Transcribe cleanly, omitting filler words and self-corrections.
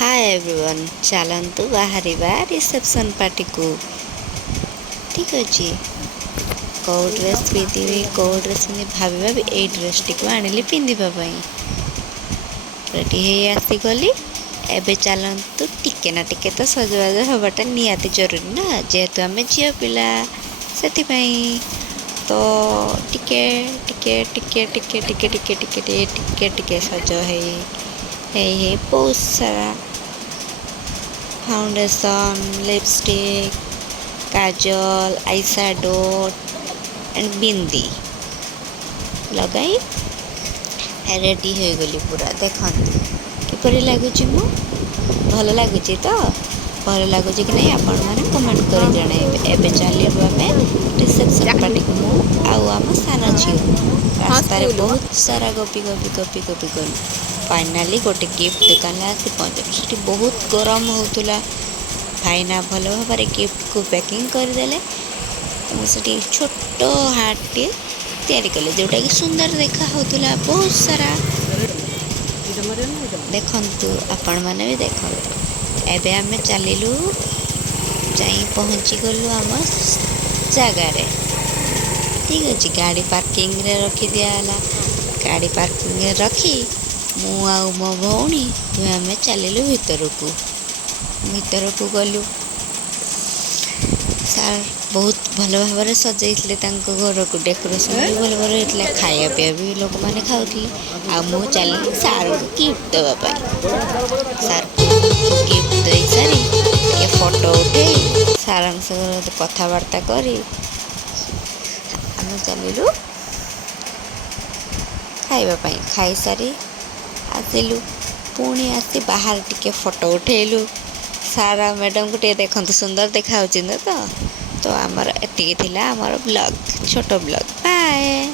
Hi everyone चलतु बाहर reception party को ठीक अच्छे कौ ड्रेस पिंधि कौ ड्रेस पिंधि भाभी भाभी ये ड्रेस टी आनिली पिंधापी रेडी हो आसीगली एबे चलतु टिके ना टिके तो सजबाज हवाटा निहाती जरूरी ना जेहेतु आम झील पिला से तो टिके टिके टिके टिके टिके टिके टिके टिके टिके सज है बहुत सारा foundation lipstick kajal eye shadow and bindi लगाई रेडी हो गली पूरा देखते किपरि लगुच मु भल लगुच तो भल लगुच कि नहीं आपण मैंने कमेंट कर जन एवं चलू आम रिसेप्शन पार्टी को मु आम सान झील रास्तार बहुत सारा गपी गपी गपी गपी गलु फाइनाली गोटे गिफ्ट दुकान आसी पहुँचल बहुत गरम होता भाईना भल भाव गिफ्ट को पैकिंग करदे मुझे छोट हार्ट टे कले जोटा कि सुंदर देखा होता बहुत सारा देखु आपण मैंने भी देख एबे आम चलू जा पहुँची गलु आम जगार ठीक अच्छे गाड़ी पार्किंग रे रखी दियाला गाड़ी पार्किंग रे रखी मु मो भौणी आम चलू भितर को गलु सार बहुत भल भाव सजाई घर को डेकोरेशन भी भल भाव होता खाया पीया भी लोक मैंने खाऊली आ चल सार को गिफ्ट देवाई सार गिफ्ट दे सारी फोटो उठे सार कथबार्ता करी आम चलू खावाई खाई सारी आसिलु पुणी आसी बाहर टिके फोटो उठेलु सारा मैडम को टे देखु सुंदर देखा तो आमर एतिकी थिला आमर ब्लॉग छोटो ब्लॉग बाय।